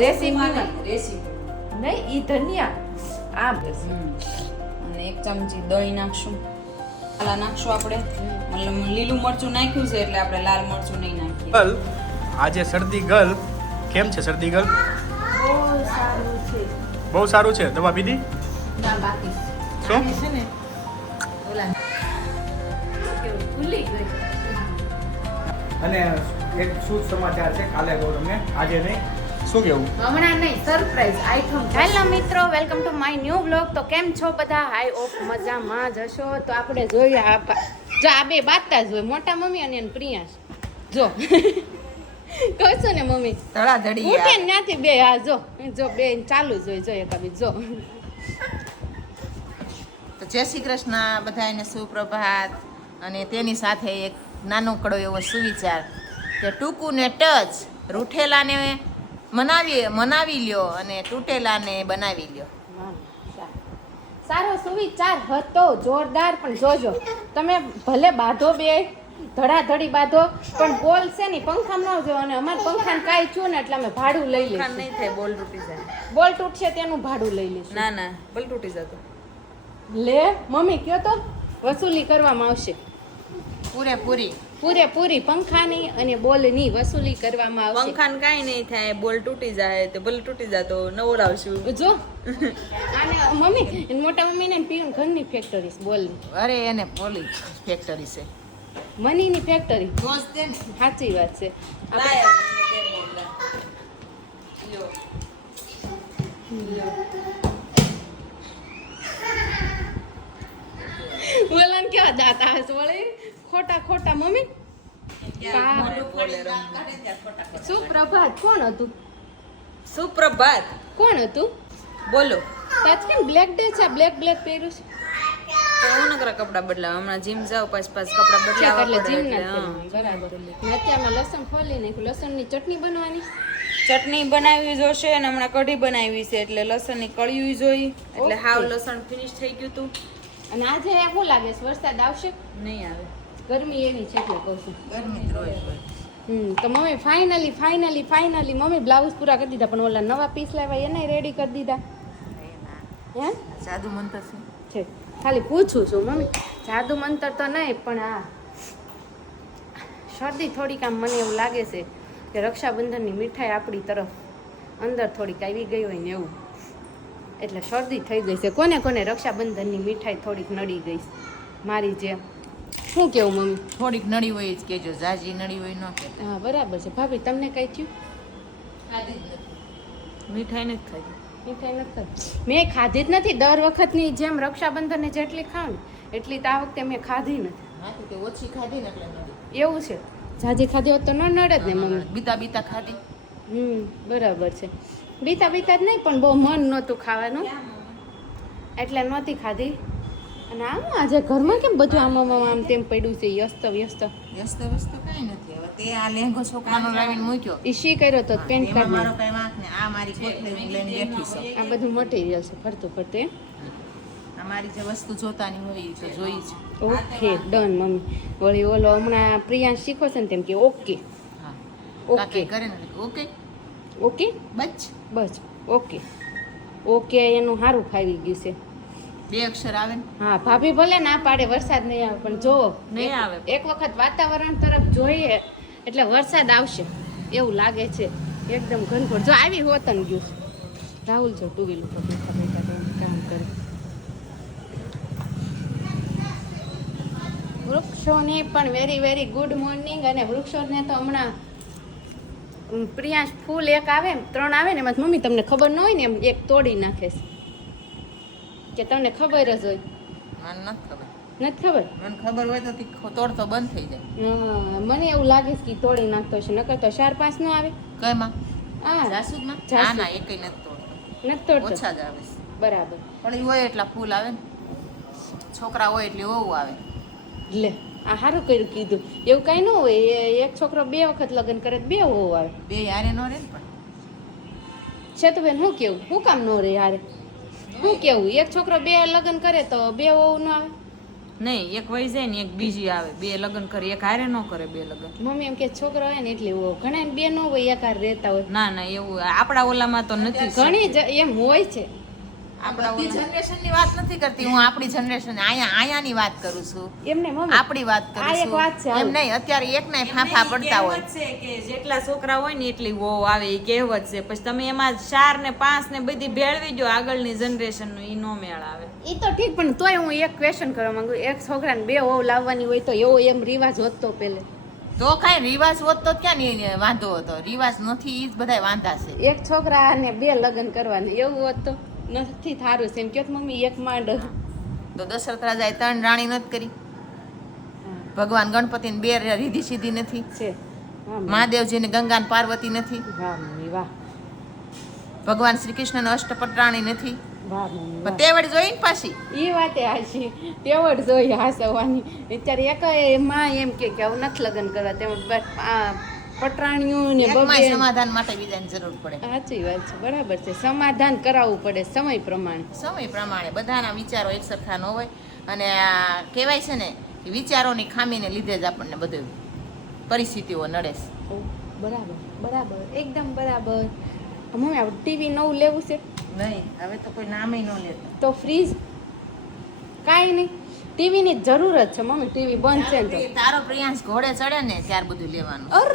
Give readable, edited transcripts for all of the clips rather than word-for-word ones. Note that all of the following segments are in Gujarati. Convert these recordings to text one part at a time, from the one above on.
રેસીપી નહીં, ઈ ધનિયા આમ અને 1 ચમચી દહીં નાખશું. આલા નાખશું આપણે. મતલબ લીલું મરચું નાખ્યું છે એટલે આપણે લાલ મરચું નહીં નાખીએ. ગર્લ આજે શરદી ગર્લ કેમ છે? શરદી ગર્લ બહુ સારું છે. બહુ સારું છે. દવા પીધી? ના બાકી શું? છે ને ઓલા કેવું ભૂલી ગઈ. અને એક શુભ સમાચાર છે, કાલે કહું તમને, આજે નહીં. શું કેવું? હમણાં નહીં, સરપ્રાઈઝ આઈટમ. હેલો મિત્રો, welcome to my new blog. તો કેમ છો બધા? હાઈ ઓફ મજામાં જ હશો. તો આપણે જોઈએ જો આ બે બાતતા જ હોય, મોટા મમ્મી અને એની પ્રિયાંશ. જો કહું છું ને મમ્મી ધડાધડી ઉઠે ને ત્યાંથી બે હા જો બે ચાલુ જ હોય. જો એકાબી જો. તો જય શ્રી કૃષ્ણ બધાને, સુપ્રભાત. અને તેની સાથે એક નાનકડો એવો સુવિચાર કે ટૂંકું ને ટચ, રૂઠેલાને મનાવી લ્યો અને તૂટેલાને બનાવી લ્યો. સારો સુવિચાર હતો, જોરદાર. પણ જોજો તમે ભલે બાંધો બે ધડાધડી બાંધો, પણ બોલ છે ને પંખામાં ન જો. અને અમારે પંખાને કાંઈ છું ને એટલે અમે ભાડું લઈ લઈશું. નહીં થાય, બોલ તૂટી જાય. બોલ તૂટશે તેનું ભાડું લઈ લઈશું. ના બોલ તૂટી જતો. લે મમ્મી કયો તો વસૂલી કરવામાં આવશે. પૂરેપૂરી પંખાની અને બોલની વસૂલી કરવામાં આવશે. પંખાને કાંઈ નહીં થાય, બોલ તૂટી જાય તો બોલ તૂટી જતો નવો લાવશું. જો અને મમ્મી મોટા મમ્મીને પીવું ઘરની ફેક્ટરી બોલની. અરે એને બોલી ફેક્ટરી છે, મનીની ફેક્ટરી. રોજ દે ને. સાચી વાત છે. બોલન કેવા દાંત આવે છે વળી ખોટા મમ્મી. સુપ્રભાત કોણ હતું? સુપ્રભાત કોણ હતું? બોલો. તાજ કેમ બ્લેક ડે છે? બ્લેક પહેર્યું છે તો હું નકરા કપડા બદલાવ. હમણાં જીમ જાવ પાછ કપડા બદલાવા એટલે પડે જીમ એટલે, ના હા. બરાબર. અત્યારે મેં લસણ ખોલી નાખ્યું. લસણની ચટણી બનવાની. ચટણી બનાવવી જોશે અને હમણાં કઢી બનાવી છે એટલે લસણની કળિયું જોઈ એટલે હાવ ઓકે. લસણ ફિનિશ થઈ ગયું તું. અને આજે શું લાગે છે વરસાદ આવશે? નહીં આવે. ગરમી એવી છે એટલે કહું છું. ગરમી જ રોજ હોય. તો મમ્મી ફાઇનલી મમ્મી બ્લાઉઝ પૂરા કરી દીધા, પણ ઓલા નવા પીસ લાવ્યા એને રેડી કરી દીધા. હે જાદુ મંતર છે. છે ખાલી પૂછું છું મમ્મી. જાદુ મંતર તો નહીં, પણ આ શરદી થોડીક આમ મને એવું લાગે છે કે રક્ષાબંધનની મીઠાઈ આપણી તરફ અંદર થોડીક આવી ગઈ હોય ને એવું, એટલે શરદી થઈ ગઈ છે. કોને રક્ષાબંધનની મીઠાઈ થોડીક નડી ગઈ છે મારી જેમ. શું કેવું મમ્મી? થોડીક નડી હોય જ કેજો, જાજી નડી હોય ન કહેતા. હા બરાબર છે. ભાભી તમને કઈ થયું? મીઠાઈ નથી ખાધી. મીઠાઈ નથી ખાધી? મેં ખાધી જ નથી. દર વખતની જેમ રક્ષાબંધનને જેટલી ખાઉં ને એટલી તો આ વખતે મેં ખાધી નથી. નાથી તે ઓછી ખાધી ને એટલે નડી. એવું છે? જાજી ખાધી હોત તો ન નડે જ ને મમ્મી. બીતા ખાધી. બરાબર છે. બીતા જ નહીં, પણ બહુ મન નહોતું ખાવાનું એટલે નહોતી ખાધી. અને આમ આજે ઘરમાં કેમ બધું આમ તેમ પડ્યું છે વ્યસ્ત વ્યસ્ત કાંઈ નથી. હવે તે આ લેંઘો છોકરાનો લાવીને મૂક્યો. ઈ શી કર્યો તો પેન્ટ એમાં કાર્ડ મારો કઈ વાંક ને આ મારી કોથળી લઈને બેઠી છે. આ બધું મટીરિયલ છે ફરતું અમારી જે વસ્તુ જોતાની હોય એ તો જોઈ જ. Okay done mummy. વળી ઓલો હમણાં પ્રિયાંશ શીખો છે ને તેમ કે ઓકે હા ઓકે ઓકે કરે ને ઓકે ઓકે બચ બસ ઓકે એનું સારું ફાવી ગયું છે. 2 અક્ષર આવે ને. હા ભાભી ભલે ના પાડે વરસાદ નહીં આવે, પણ જો નહીં આવે. એક વખત વાતાવરણ તરફ જોઈએ એટલે વરસાદ આવશે એવું લાગે છે. એકદમ ઘનઘોર. જો આવી હોતન ગયું છે. રાહુલ જો ટુ વ્હીલર પર બેઠા કામ કરે. વૃક્ષોને પણ વેરી ગુડ મોર્નિંગ. અને વૃક્ષોને તો હમણાં પ્રિયાંશ ફૂલ એક આવે 3 આવે ને એમાં મમ્મી તમને ખબર ન હોય ને એમ એક તોડી નાખે છે. કે તમને ખબર જ હોય? મને નથી ખબર. નથી ખબર? મને ખબર હોય તો તોડતો બંધ થઈ જાય. મને એવું લાગે છે કે તોડી નાખતો છે. નકર તો 4-5 નો આવે. કઈમાં? હા જાસૂદમાં? જાસૂદ. ના એકેય નથી તોડતો. નથી તોડતો. ઓછા જ આવે છે. બરાબર. પણ એ હોય એટલા ફૂલ આવે ને. છોકરા હોય એટલે ઓવું આવે. લે આ સારું કર્યું કીધું. એવું કઈ ન હોય. એક છોકરો 2 વખત લગ્ન કરે તો 2 હોવ આવે. 2 હારે નો રહે ને. પણ છે તો બેન શું કેવું? શું કામ ન રહે યાર? શું કેવું? એક છોકરો 2 લગ્ન કરે તો 2 હોવ ન આવે? નહીં એક વહી જાય ને એક બીજી આવે, બે લગ્ન કરે, એક હારે ન કરે બે લગ્ન. મમ્મી એમ કે છોકરો હોય ને એટલે એવો ઘણા બે ન હોય એકાર રહેતા હોય. ના ના એવું આપણા ઓલામાં તો નથી. ઘણી એમ હોય છે. આપણા બધી જનરેશનની વાત નથી કરતી હું, આપણી જનરેશન આયાની વાત કરું છું. એમને મમ્મી આપણી વાત આ કરું એક વાત છે, છું. એમ નહીં, અત્યારે એક ના ફાંફા પડતા હોય. કહેવત છે કે જેટલા છોકરા હોય ને એટલી વહુ આવે, એ કહેવત છે. પછી તમે એમાં 4 ને 5 ને બધી ભેળવી જો આગળની જનરેશન નું, ઈ નો મેળ આવે. એ તો ઠીક, પણ તોય હું એક ક્વેશ્ચન કરવા માંગુ, એક છોકરાને બે વહુ લાવવાની હોય તો એવો એમ રિવાજ હોતો પેલે? તો કાંઈ રિવાજ હોત તો ક્યાં નહીં વાંધો હતો, રિવાજ નથી, ઈ જ બધાય વાંધા છે. એક છોકરાને બે લગ્ન કરવાના એવું હોત તો નથી થારું છે એમ કહો મમ્મી. એક માંડ તો દશરથ રાજાએ 3 રાણી નથી કરી, ભગવાન ગણપતિને 2 રીધી સીધી નથી, છે. હા મહાદેવજીને ગંગા ને પાર્વતી નથી, વાહ મમ્મી વાહ, ભગવાન શ્રી કૃષ્ણને અષ્ટપટરાણી નથી. વાહ મમ્મી પણ તે વળી જોઈ ને પાછી. એ વાતે હાશી તેવડ જોઈ હાસવાની. અત્યારે એક માં એમ કે આવું નથી લગ્ન કરવા, તેમાં પટરાણીઓ ને એકમાંય બબે. સમાધાન માટે બીજાની જરૂર પડે. સાચી વાત છે, બરાબર છે. સમાધાન કરાવવું પડે સમય પ્રમાણે. સમય પ્રમાણે બધાના વિચારો એક સરખા ન હોય, અને આ કહેવાય છે ને કે વિચારોની ખામીને લીધે જ આપણને બધું પરિસ્થિતિઓ નડે છે. ઓ, બરાબર બરાબર એકદમ બરાબર. મમ્મી આપણે ટીવી નવું લેવું છે નહીં, હવે તો કોઈ નામે ન લેતા. તો ફ્રીજ કાંઈ નહીં, ટીવીની જરૂર જ છે મમ્મી. ટીવી બંધ છે ને તો તારો પ્રિયાંશ ઘોડે ચડે ને ત્યાર બધું લેવાનું. અર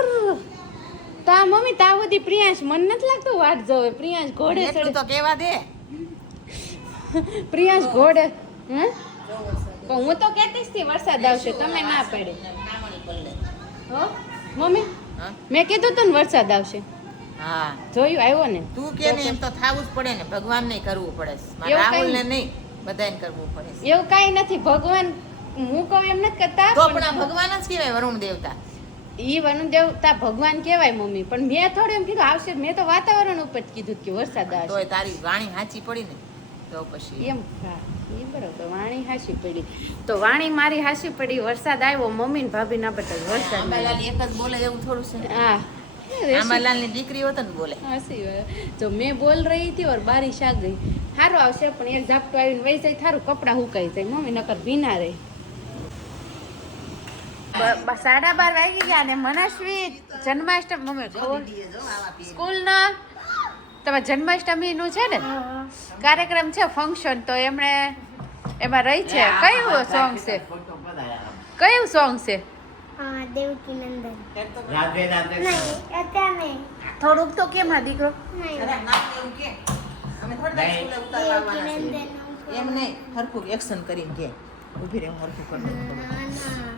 તા મમ્મી તા બધી પ્રિયાંશ મને નથી લાગતું વાટ જોવે. પ્રિયાંશ ઘોડે એટલું ચડે, તો કહેવા દે. પ્રિયાંશ ઘોડે. હે પણ હું તો કહેતી જ હતી વરસાદ આવશે, તમે ના પાડી. હો મમ્મી હા? મેં કીધું તું ને વરસાદ આવશે, હા, જોયું આવ્યો ને. તું કે ને એમ તો થાવું જ પડે ને, ભગવાન ને કરવું પડે છે. મારે એવું રાહુલ ને કાંઈ- નહીં, બધાને કરવું પડે છે. એવું કાંઈ નથી, ભગવાન હું કહું એમ નથી કરતા. તો પણ પણ આ ભગવાન જ કહેવાય, વરુણ દેવતા. ઈ વનુ દેવતા ભગવાન કહેવાય મમ્મી, પણ મેં થોડું એમ કીધું આવશે. મેં તો વાતાવરણ ઉપર જ કીધું કે વરસાદ આવશે તોય તારી વાણી સાચી પડી ને તો પછી એમ. હા એ બરોબર, વાણી હાસી પડી તો વાણી મારી હાસી પડી. વરસાદ આવ્યો, મમ્મી ને ભાભી ના બતા વરસાદ આંબાલાલ એક જ બોલે એવું થોડું છે. હા આંબાલાલ ની દીકરી હોત ને બોલે. હાસી વાત. જો મેં બોલ રહી હતી ઓર બારિશ આ ગઈ. સારું આવશે, પણ એક ઝાપટું આવીને વહી જાય, થારું કપડાં સુકાઈ જાય મમ્મી, નકર ભીના રહે. 12:30 વાગી ગયા ને મનસ્વી જન્માષ્ટમી મમ્મી સ્કૂલના તમારે જન્માષ્ટમીનું છે ને કાર્યક્રમ છે, ફંક્શન, તો એમણે એમાં રહી છે. કયું સોંગ છે? કયું સોંગ છે? દેવકી નંદન રાધે રાધે. નહીં અત્યારે નહીં. થોડુંક તો કેમ હા દીકરો? નહીં અમે થોડી વાર સ્કૂલે ઉતારવા દેવકી આવવાના નંદન છીએ. એમ નહીં, હરખું એક્શન કરીને કે ઊભી રહે, હું હરખું કરી દઉં. ના ના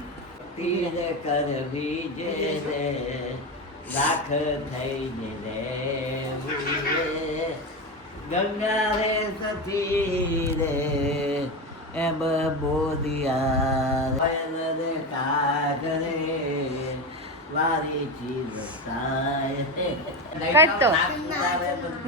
તીર કરવી જે રે લાખ થઈને રે ગંગા રે સતી રે એમ બોધિયા રે કાગ રે વારી ચીજ કાઢતો.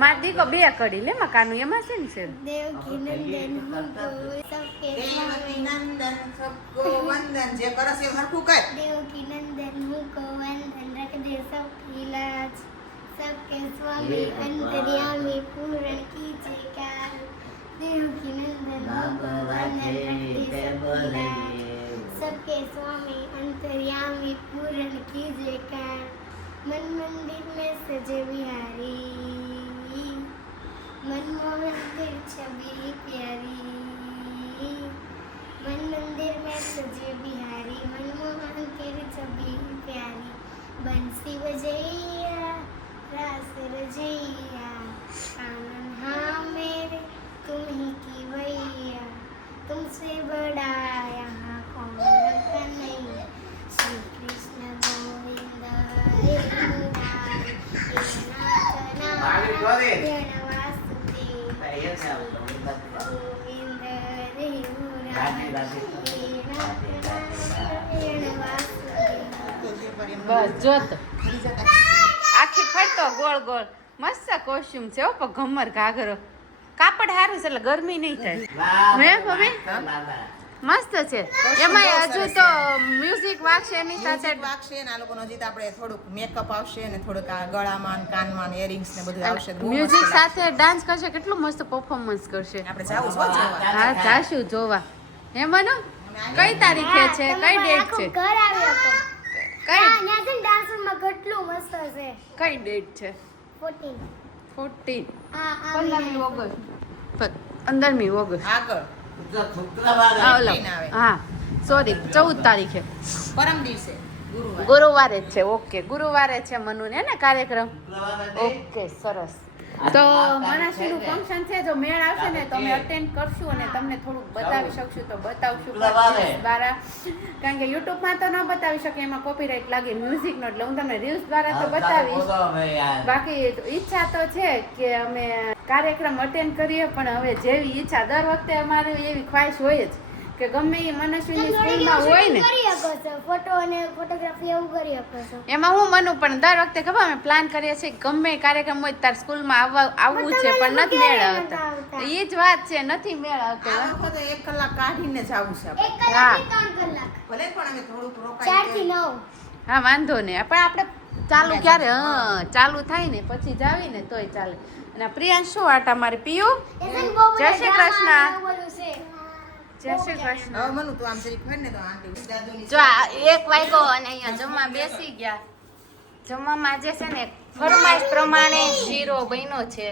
માર દીકો બે કડી લે માં કાનું એમાં છે ને છે. દેવકી નંદન હુંકો સબકે દેવકી સ્વામી નંદન સબકો વંદન. જે કરસ એ હરખું કર. દેવકી નંદન હુંકો વંદન રખ દે સબકી લાજ सबके स्वामी अंतर्यामी पूर्ण कीजिए कार देवकी नंदन भगवान रखते सबकी लाज सबके स्वामी अंतर्यामी पूर्ण कीजिए कार मन मंदिर में सजे बिहारी मनमोहन दिल छवि प्यारी मन मंदिर में सजे बिहारी मनमोहन दिल छवि प्यारी बंसी बजैया रास रजैया आनंद हाँ मेरे तुम ही की भैया तुमसे बड़ा यहाँ कौन कन्हैया श्री कृष्ण गोविंद हरे मुरारी नाथ नारायण वासुदेव गोविंद हरे मुरारी नाथ नारायण वासुदेव બસ જોતો આખી ફરતો ગોળ ગોળ મસ્ત કોસ્ચ્યુમ છે હો, પણ ઘમર ઘાઘરો કાપડ સારું છે એટલે ગરમી નહીં થાય. હે મમ્મી મસ્ત છે. એમાં હજુ તો મ્યુઝિક વાગશે એની સાથે. વાગશે ને આ લોકોનો હજી તો આપણે થોડુંક મેકઅપ આવશે ને થોડુંક આ ગળામાં ને કાનમાં ને earrings ને બધું આવશે. બહુ મસ્ત મ્યુઝિક લાગશે. સાથે ડાન્સ કરશે, કેટલું મસ્ત પરફોર્મન્સ કરશે. આપણે જાવું છો જોવા. હા જાશું જોવા. હે મનો અમે કઈ તારીખે છે કઈ ડેટ છે આખું ઘર આવી શકો કઈ હા ત્યાં છે ને ડાન્સમાં કેટલું મસ્ત છે કઈ ડેટ છે 14 14 આ 15મી ઓગસ્ટ 15મી ઓગસ્ટ આગળ શુક્રવારે ઓલો હા સોરી 14 તારીખે પરમ દિવસે ગુરુવાર ગુરુવારે જ છે ઓકે ગુરુવારે છે મનુને ને કાર્યક્રમ શુક્રવારે ઓકે સરસ તો મનાશીનું ફંક્શન છે જો મેળ આવશે ને તો અમે અટેન્ડ કરશું અને તમને થોડુંક બતાવી શકશું તો બતાવશું શુક્રવારે. દ્વારા કારણ કે યુટ્યુબમાં તો ન બતાવી શકે એમાં કોપીરાઇટ લાગે મ્યુઝિકનો એટલે હું તમને રીલ્સ દ્વારા તો બતાવીશ બોલો હવે યાર. બાકી ઈચ્છા તો છે કે અમે કાર્યક્રમ અટેન્ડ કરીએ પણ હવે જેવી ઈચ્છા દર વખતે અમારી એવી ખ્વાહિશ હોય જ કે ગમે એ મનસ્વીની સ્કૂલમાં હોય ને કરી શકો છો ફોટો અને ફોટોગ્રાફી એવું કરી શકો છો એમાં હું મનું પણ દર વખતે ખબર અમે પ્લાન કરીએ છીએ કે ગમે એ કાર્યક્રમ હોય તાર સ્કૂલમાં આવવું છે પણ નથી મેળ આવતા એ જ વાત છે નથી મેળ આવતો આ વખતે 1 કલાક કાઢીને જ આવું છે આપણે. 1 હા. કલાક 3 કલાક ભલે પણ અમે થોડુંક 4 રોકાઈ થી 9 હા વાંધો નહીં પણ આપણે ચાલુ ક્યારે હા ચાલુ થાય ને પછી જાવી ને તોય ચાલે અને આ પ્રિયાંશ શું આટા મારી પીયું જય શ્રી કૃષ્ણ. જય શ્રી કૃષ્ણ હવે મનુ તું આમ જરીક ફેર ને તો આંટી દાદુની જો આ 1 વાગ્યો અને અહીંયા જમવા બેસી ગયા જમવામાં આજે છે ને ફરમાઈશ પ્રમાણે શીરો બન્યો છે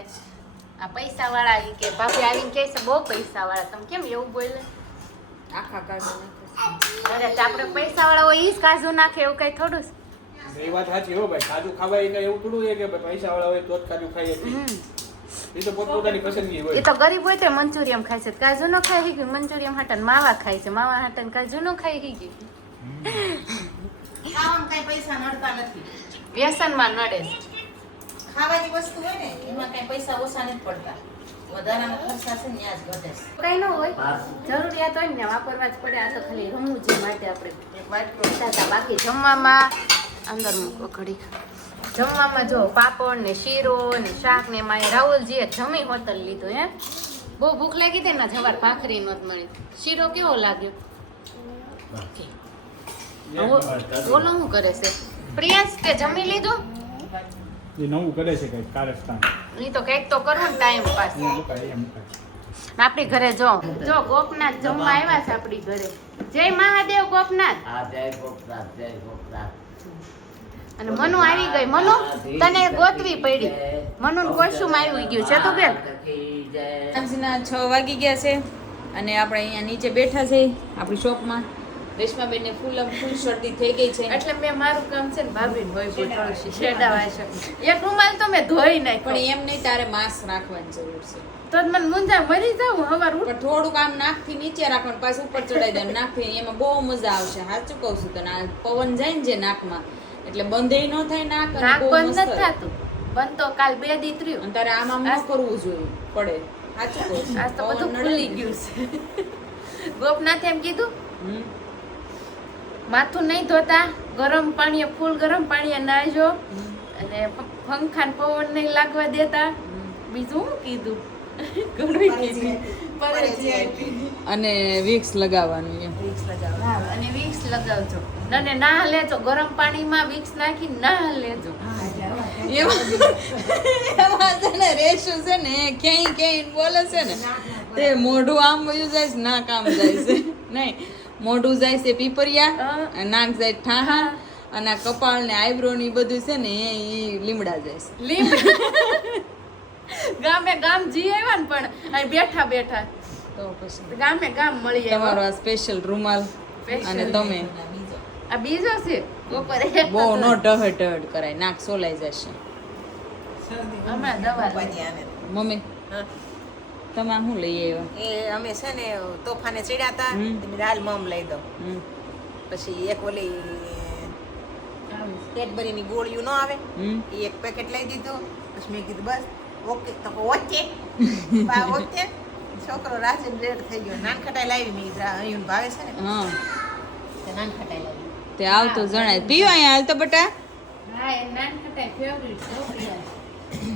આ પૈસા વાળા ઈ કે ભાભી આવીને કહે છે બહુ પૈસા વાળા તમે કેમ એવું બોલે આખા કાઢો અરે તો આપણે પૈસા વાળા હોય ઈ જ કાજુ નાખે એવું કઈ થોડું છે. એ વાત સાચી હો ભાઈ કાજુ ખાવા એ કઈ એવું થોડું છે કે ભાઈ પૈસા વાળા હોય તો જ કાજુ ખાઈએ છીએ. એ તો પોતપોતાની પસંદગી એ હોય તો ગરીબ હોય તો મંચુરિયમ ખાય છે કાજુ નો ખાઈ ગયું મંચુરિયમ હાટન માવા ખાય છે માવા હાટન કાજુ નો ખાઈ ગયું ખાવામાં કઈ પૈસા નડતા નથી વ્યસનમાં નડે છે. ખાવાની વસ્તુ હોય ને એમાં કઈ પૈસા ઓછા નથી પડતા વધારાના ખર્ચા છે ને ત્યાં જ ઘટે છે કઈ ન હોય જરૂરિયાત હોય ને વાપરવા જ પડે આ તો ખાલી રમૂજી માટે આપણે એક બાટલો ખાતા. બાકી જમવામાં અંદર મૂકો ઘડી જમવામાં જો પાપડ ને શીરો ને શાક ને એમાં એ રાહુલજીએ જમી હોટલ લીધું હે બહુ ભૂખ લાગી હતી ને જવાર ભાખરી નહોત મળી શીરો કેવો લાગ્યો બોલો શું કરે છે પ્રિયાંશ તે જમી લીધું એ નવું કરે છે કઈ કારસ્તાન એ તો કંઈક તો કરવું ને ટાઈમ પાસ આપણી ઘરે જો ગોપનાથ જમવા આવ્યા છે આપણી ઘરે જય મહાદેવ ગોપનાથ આ જય ગોપનાથ, જય ગોપનાથ. અને મનુ આવી ગઈ મનુ તને ગોતવી પડી મનુ કોસ્ટ્યુમ આવી ગયું છે તો બેન સાંજના 6 વાગી ગયા છે અને આપણે અહીંયા નીચે બેઠા છે આપણી શોપમાં રેશમાબેનને ફૂલ શરદી થઈ ગઈ છે એટલે મેં મારું કામ છે ને ભાભીને હોય કોઈ થોડું શેડાવાય છે એક રૂમાલ તો મેં ધોઈ નાખ્યો પણ એમ નહીં તારે માસ્ક રાખવાની જરૂર છે તો જ મને મુંજા મરી જાઉં હવાર ઉઠ પણ થોડુંક આમ નાકથી નીચે રાખવાનું પાછું ઉપર ચડાઈ દેવાનું નાકથી એમાં બહુ મજા આવશે સાચું કહું છું તને આ પવન જાય ને જે નાકમાં એટલે બંધ ન થાય નાક અને નાક બહુ બંધ મસ્ત નથી થતું બંધ તો કાલ 2 દી થયું અને તારે આમ ન કરવું જોઈએ પડે સાચું કહું છું. આજ તો બધું પવન ખુલી નડે ને. ગયું છે ગોપનાથે એમ કીધું હમ. માથું નહીં ધોતા ગરમ પાણીએ ફૂલ ગરમ પાણીએ નાહજો અને પંખાને પવન નહીં લાગવા દેતા બીજું શું કીધું ઘણું કીધું અને વિક્સ લગાવવાનું એમ હા, અને વિક્સ લગાવજો અને ના લેજો ગરમ પાણીમાં વિક્સ નાખી ના લેજો એમાં છે ને રેશું છે ને ક્યાંય ક્યાંય બોલે છે ને તે મોઢું આમ વયું જાય છે નાક આમ જાય છે નહીં મોઢું જાય છે પીપરિયા અને નાક જાય ઠાહા અને આ કપાળ ને આઈબ્રો ની બધું છે ને એ લીમડા જાય છે ગામે ગામ જી આવ્યા ને પણ અહીં બેઠા બેઠા તો પછી ગામે ગામ મળી તમારો આવ્યા આ સ્પેશિયલ રૂમાલ અને તમે આ બીજો છે બપોરે એક બહુ હતો. નો ટહટ કરાય નાક સોલાઈ જશે હમણાં દવા લઈ. મમ્મી હા. તમે આ શું લઈ આવ્યા એ અમે છે ને તોફાને ચડ્યા હતા હમ. તમે દાલ મમ લઈ દો હમ પછી એક ઓલી કેડબરીની ગોળીઓ ન આવે હમ એ એક પેકેટ લઈ દીધું પછી મેં કીધું બસ ઓકે તો ઓકે ઓકે છોકરો રાજન રેડ થઈ ગયો નાનખટાઈ લાવી મેં કીધું અહીં ભાવે છે ને હા તે નાનખટાઈ લાવી તે આવતો જણાય પીવો અહીંયા હાલ તો બટા હા એ નાનકટાઈ ફેવરિટ છોકરી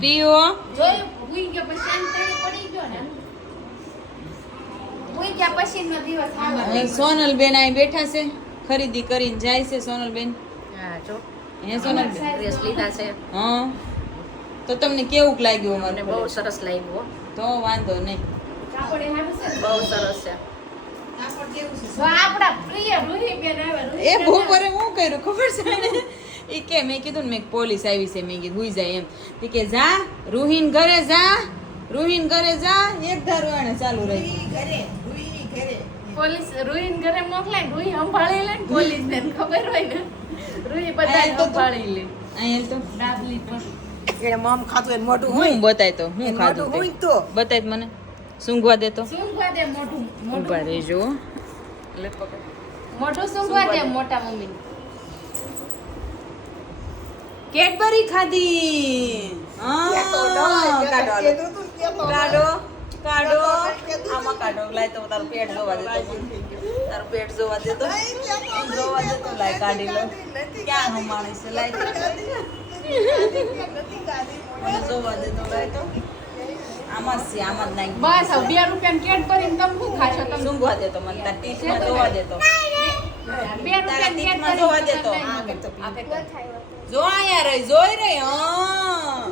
પીવો જોઈ ભૂઈ ગયો પછી શાંતિ પડી ગયો ને ભૂઈ ગયા પછીનો દિવસ આવે સોનલ બેન અહીં બેઠા છે ખરીદી કરીને જાય છે સોનલ બેન હા જો હે સોનલ બેન ડ્રેસ લીધા છે હા તો તમને કેવું લાગ્યું મને અમારું બહુ collection? સરસ લાગ્યું હો. તો વાંધો નહીં કાપડ એ હારું છે ને? બહુ સરસ છે જો આપણા પ્રિય રૂહી બેન આવ્યા એ બપોરે હું કર્યું ખબર છે ને એ કે મેં કીધું ને મેં પોલીસ આવી છે મેં કીધું હુઈ જાય એમ એ કે જા રૂહીન ઘરે જા એક ધારો એને ચાલુ રહી પોલીસ રૂહીન ઘરે મોકલાય રૂહી સંભાળી લે પોલીસ ને ખબર હોય ને રૂહી બધા સંભાળી લે અહીં તો ડાબલી પર હું બતાય તો હું ખાધું તે. બતાય તો મને સૂંઘવા દે તો સુંઘવા દે મોઢું ઊભા રહેજો લે પકડ મોઢું સુંઘવા દે મોટા મમ્મી કેડબરી ખાધી કાઢો આમાં કાઢો લાય તો તારું પેટ જોવા દે તારું પેટ જોવા દે તો લાય કાઢી લો ક્યાં હમાણી છે લાય મને જોવા દે તો લાય તો આમાં જ છે આમાં જ નાખી બસ હવે 2 રૂપિયાની કેટ ભરીને તમે શું ખાશો તમે સૂંઘવા દે તો મને તાર ટીચમાં જોવા દે તો 2 રૂપિયાની કેટ ટીચમાં જોવા દે તો જો અહીંયા રહી જોઈ રહી હા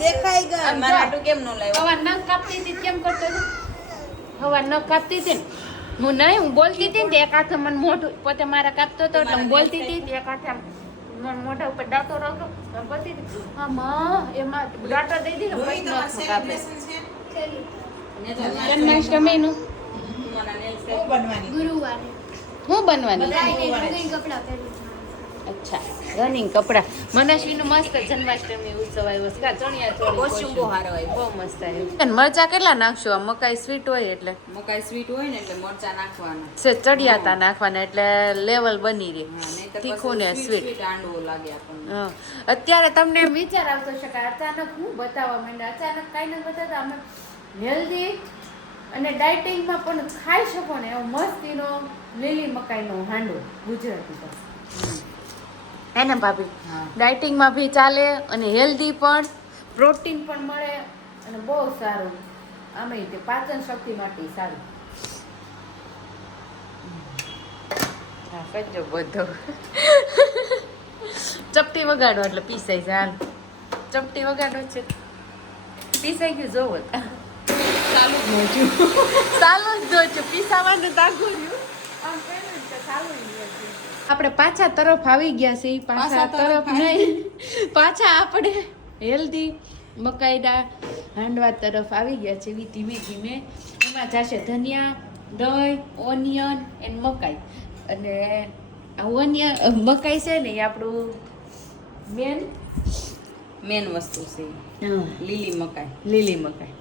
દેખાઈ ગયા મારા આટું કેમ નો લાવ્યો હવા નખ કાપતી હતી કેમ કરતો હતો હવા નખ કાપતી હતી ને હું બોલતી હતી ને એક હાથે મને મોઢું પોતે મારા કાપતો હતો એટલે હું બોલતી હતી એક હાથે આમ મોઢા ઉપર ડાટો રાખો બધી હા માં એમાં ડાટો દઈ દીધો પછી નખ કાપે જન્માષ્ટમીનું ગુરુવારે હું બનવાની રંગીન કપડાં પહેરું અચ્છા રનિંગ કપડા મનસ્વીનો મસ્ત જન્માષ્ટમી ઉત્સવ આવ્યો છે ચણિયા ચોળી કોસ્ચ્યુમ બહુ સારો આવ્યો બહુ મસ્ત આવ્યો મરચા કેટલા નાખશો આ મકાઈ સ્વીટ હોય એટલે મકાઈ સ્વીટ હોય ને એટલે મરચા નાખવાના છે ચડિયાતા નાખવાના એટલે લેવલ બની રહે તીખું ને સ્વીટ આંડવો લાગે આપણને હા અત્યારે તમને એમ વિચાર આવતો છે કે અચાનક હું બતાવવા માંડ્યા અચાનક કાંઈ ન બતાવતા અમે હેલ્ધી અને ડાયટિંગમાં પણ ખાઈ શકો ને એવો મસ્તીનો લીલી મકાઈનો હાંડવો ગુજરાતી પાસે એને ભાભી હા. ડાયટિંગમાં બી ચાલે અને હેલ્ધી પણ પ્રોટીન પણ મળે અને બહુ સારું આમે તે પાચન શક્તિ માટે સારું હા કરજો બધો ચપટી વગાડો એટલે પીસાઈ જાય ચપટી વગાડો છે પીસાઈ ગયું જોવો ચાલુ જ જોજો પીસાવાનું દાગું રહ્યું આમ કર્યું કે ચાલુ જ જોજો આપણે પાછા તરફ આવી ગયા છે પાછા તરફ નહીં પાછા આપણે હેલ્ધી મકાઈના હાંડવા તરફ આવી ગયા છે ધીમે ધીમે એમાં જશે ધનિયા દહીં ઓનિયન એન્ડ મકાઈ અને આ ઓનિયન મકાઈ છે ને એ આપણું મેન વસ્તુ છે લીલી મકાઈ લીલી મકાઈ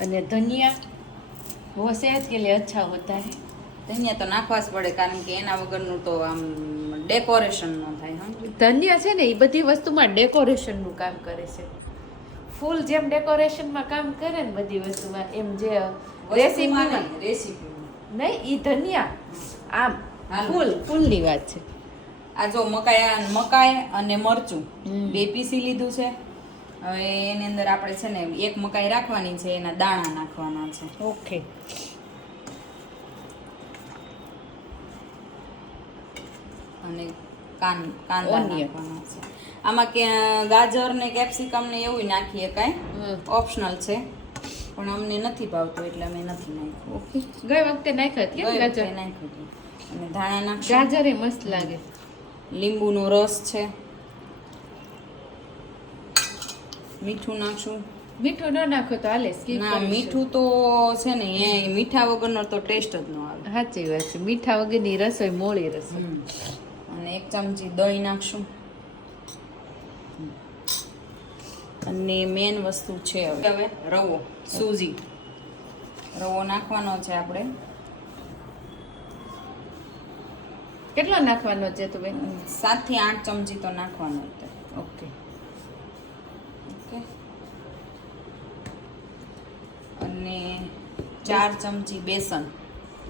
અને ધનિયા वो सेहत के लिए अच्छा होता है ધનિયા તો નાખવા જ પડે કારણ કે એના વગરનું તો આમ ડેકોરેશન ન થાય હા ધનિયા છે ને એ બધી વસ્તુમાં ડેકોરેશનનું કામ કરે છે ફૂલ જેમ ડેકોરેશનમાં કામ કરે ને બધી વસ્તુમાં એમ જે રેસીપીમાં રેસીપી નહીં એ ધનિયા આમ ફૂલની વાત છે આ જો મકાઈ અને મરચું બે પીસી લીધું છે હવે એની અંદર આપણે છે ને એક મકાઈ રાખવાની છે એના દાણા નાખવાના છે ઓકે અને કાંદા Onion. નાખવાના છે આમાં કે ગાજર ને કેપ્સિકમ ને એવું નાખીએ કાંઈ ઓપ્શનલ છે પણ અમને નથી ભાવતું એટલે અમે નથી નાખ્યું ઓકે ગઈ વખતે નાખ્યા કેમ ગાજર નાખ્યું હતું. અને ધાણા નાખશું ગાજર એ મસ્ત લાગે લીંબુનો રસ છે મીઠું નાખશું મીઠું ન નાખો તો હાલે skip ના કરીશું. મીઠું તો છે ને એ મીઠા વગરનો તો ટેસ્ટ જ ન આવે સાચી વાત છે મીઠા વગરની રસોઈ મોળી રસોઈ અને એક ચમચી દહીં નાખશું અને મેન વસ્તુ છે હવે રવો સૂજી રવો નાખવાનો છે આપણે કેટલો નાખવાનો છે તું બેન 7 થી 8 ચમચી તો નાખવાનો છે ઓકે ઓકે અને 4 ચમચી બેસન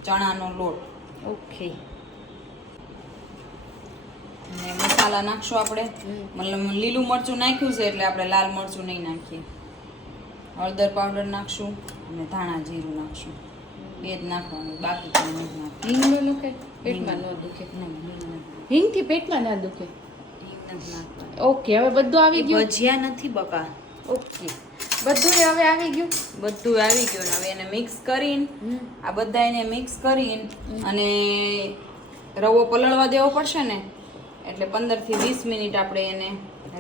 ચણાનો લોટ ઓકે અને મસાલા નાખશું આપણે મતલબ લીલું મરચું નાખ્યું છે એટલે આપણે લાલ મરચું નહીં નાખીએ હળદર પાવડર નાખશું અને ધાણા જીરું નાખશું બે જ નાખવાનું બાકી કંઈ નહીં નાખવાનું હિંગ નો કે પેટમાં ન દુખે નહીં હિંગ નથી. હિંગ થી પેટમાં ના દુખે હિંગ નથી નાખવાનું ઓકે હવે બધું આવી ગયું ભજીયા નથી બકા ઓકે બધું ને હવે આવી ગયું. બધું આવી ગયું ને હવે એને મિક્સ કરીને આ બધા એને મિક્સ કરીને અને રવો પલળવા દેવો પડશે ને એટલે 15 થી 20 મિનિટ આપણે એને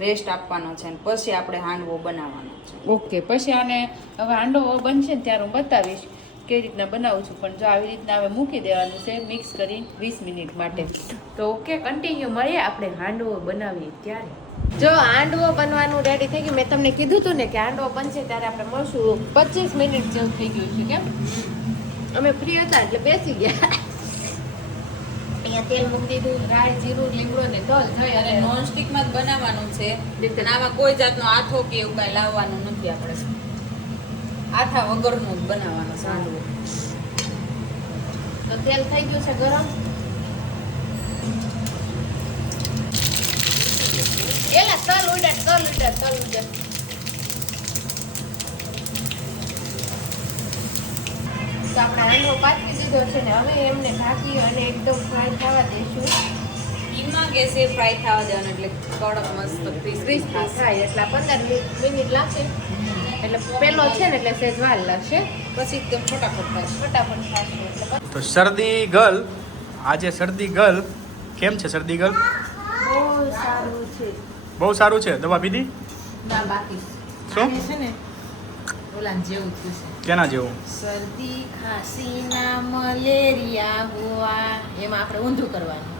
રેસ્ટ આપવાનો છે અને પછી આપણે હાંડવો બનાવવાનો છે. ઓકે પછી આને હવે હાંડવો બનશે ને ત્યારે હું બતાવીશ કેવી રીતના બનાવું છું, પણ જો આવી રીતના હવે મૂકી દેવાનું છે મિક્સ કરી 20 મિનિટ માટે. તો ઓકે કન્ટિન્યુ મળીએ આપણે હાંડવો બનાવીએ ત્યારે. જો હાંડવો બનવાનું રેડી થઈ ગયું, મેં તમને કીધું હતું ને કે હાંડવો બનશે ત્યારે આપણે મળશું. 25 મિનિટ જેવું થઈ ગયું છે. કેમ અમે ફ્રી હતા એટલે બેસી ગયા. અહીંયા તેલ મૂકી દીધું, રાઈ, જીરું, લીમડો ને તલ થઈ અને અને નોન સ્ટિક માં જ બનાવવાનું છે અને આમાં કોઈ જાતનો આથો કે એવું કાંઈ લાવવાનું નથી. આપણે આથા વગરનું જ બનાવવાનું છે હાંડવો. તો તેલ થઈ ગયું છે ગરમ. એલા તલ ઉડે. તો આપણે હાંડવો પાથરી દીધો છે ને હવે એમને ઢાંકી અને એકદમ ફ્રાય થવા દઈશું. ધીમા ગેસે ફ્રાય થવા દેવાનું એટલે કડક મસ્ત ક્રિસ્પી ક્રિસ્પી થાય એટલે 15 મિનિટ લાગશે. એટલે પેલો છે ને એટલે સેજ વાર લાગશે, પછી એકદમ ફટાફટ થાય. ફટાફટ થશે એટલે તો શરદી ગર્લ, આજે શરદી ગર્લ કેમ છે? શરદી ગર્લ બહુ સારું છે. બહુ સારું છે. દવા પીધી? ના બાકી શું? છે ને ઓલા જેવું થયું છે. કેના જેવું? શરદી ખાંસી ના મલેરિયા હુઆ, એમાં આપણે ઊંધું કરવાનું.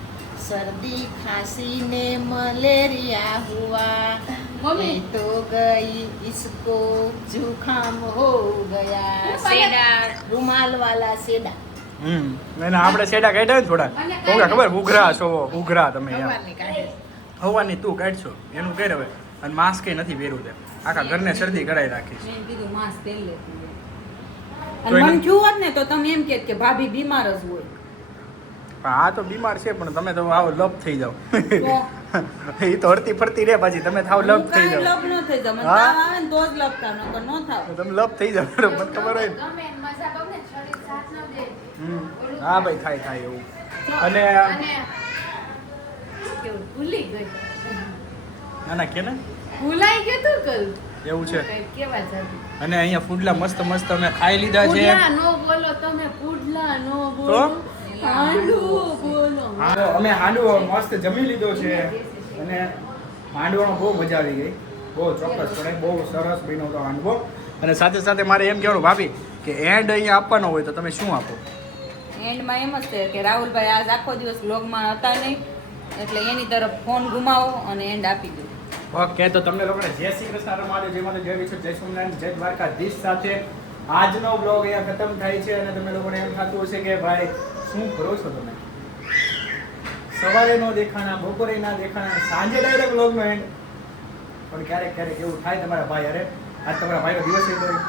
શરદી ખાંસી ને મલેરિયા હુઆ, મમ્મી. ये तो गई इसको जुखाम हो गया. सेडा रुमाल वाला सेडा. એને આપણે સેડા કાઢ્યા ને થોડા. તો કે ખબર ઉઘરા છો, ઉઘરા તમે એમ. ભગવાનની કાઢે. હવાની તું કાઢશો એનું કઈ હવે. અને માસ્ક નથી પહેરવું તે આખા ઘરને શરદી કરાવી રાખીશ. મેં કીધું માસ તેલ લેતી હોય. તો અને એને- મન થયું હોત ને તો તમે એમ કહેત કે ભાભી બીમાર જ હોય. પણ આ તો બીમાર છે પણ તમે તો આવો લપ થઈ જાવ. તો એ તો હરતી ફરતી રે પાછી તમે થાવ હું લપ થઈ કાંઈ જાવ. લપ ન થઈ જાઉં. મને હા? તાવ આવે ને તો જ લપ થાવ, નકર ન થાવ. તમે લપ થઈ જાવ મને ખબર હોય ને. ગમે એને મજા ગમે શરીર સાથ ન દે. હા ભાઈ થાય એવું. અને અને કેવું ભૂલી ગઈ. નાના કે ને ભૂલાઈ ગયું તું કલ. એવું છે. કઈ કેવા જાતું. અને અહીંયા ફૂડલા મસ્ત મસ્ત અમે ખાઈ લીધા છે. પુડલા નો બોલો તમે, પુડલા નો તો? બોલો. હાંડવો બોલો. અમે હાંડવો મસ્ત જમી લીધો છે અને હાંડવામાં બહુ મજા આવી ગઈ. બહુ ચોક્કસપણે બહુ સરસ બન્યો હતો હાંડવો. અને સાથે સાથે મારે એમ કહેવાનું ભાભી કે એન્ડ અહીંયા આપવાનો હોય તો તમે શું આપો? એન્ડમાં એમ જ છે કે રાહુલભાઈ આજ આખો દિવસ વ્લોગમાં હતા નહીં એટલે એની તરફ ફોન ઘુમાવો અને એન્ડ આપી દો. ઓકે તો તમને લોકોને જય શ્રી કૃષ્ણ, રમાડો જય માતા, જય વિષ્ણુ, જય સ્વામિનારાયણ, જય દ્વારકાધીશ સાથે આજનો બ્લોગ અહીંયા ખતમ થાય છે. અને તમે લોકોને એમ થતું હશે કે ભાઈ શું કરો છો તમે? સવારે નો દેખાણા, બપોરે ના દેખાણા, સાંજે ડાયરેક્ટ બ્લોગનો એન્ડ. પણ ક્યારેક ક્યારેક એવું થાય તમારા ભાઈ અરે આજ તમારા ભાઈનો દિવસ એ હોય.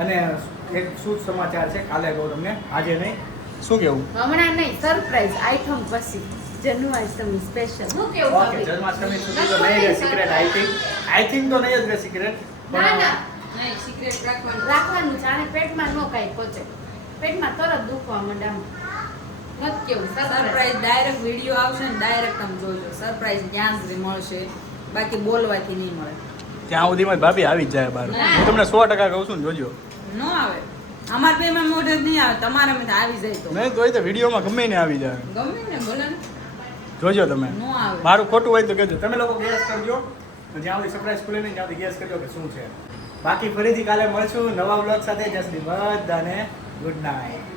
અને એક શુભ સમાચાર છે, કાલે કહું તમને, આજે નહીં. શું કેવું? હમણાં નહીં, સરપ્રાઈઝ આઈટમ પછી જન્માષ્ટમી સ્પેશિયલ. હું કેવું ઓકે, ભાભી? જન્માષ્ટમી સુધી તો નહીં રહે સિક્રેટ. આઈ થિંક તો નહીં જ રહે સિક્રેટ. ના ના નહીં, સિક્રેટ રાખવાનું. રાખવાનું છે. આને પેટમાં નો કાંઈ પહોંચે. પેટમાં તરત દુખવા માંડે આમ. નથી કેવું સરપ્રાઈઝ. સરપ્રાઈઝ ડાયરેક્ટ વિડીયો આવશે ને ડાયરેક્ટ તમે જોજો. સરપ્રાઈઝ ત્યાં જ મળશે, બાકી બોલવાથી નહીં મળે. ત્યાં સુધીમાં ભાભી આવી જ જાય બહાર. હું તમને 100% કહું છું ને, જોજો. ન આવે. અમાર બેમાં મોઢે જ નહીં આવે, તમારામાં તો આવી જાય તો નહીં તોય તો વિડીયોમાં ગમે ને આવી જાય. ગમે ને ભલે ને જોજો તમે. ન આવે. મારું ખોટું હોય તો કહેજો. તમે લોકો ગેસ કરજો. જ્યાં સુધી સરપ્રાઈઝ ખુલે નહીં ત્યાં સુધી ગેસ કરજો કે શું છે. બાકી ફરીથી કાલે મળશું નવા બ્લોગ સાથે. જય શ્રી બધાને ગુડ નાઇટ.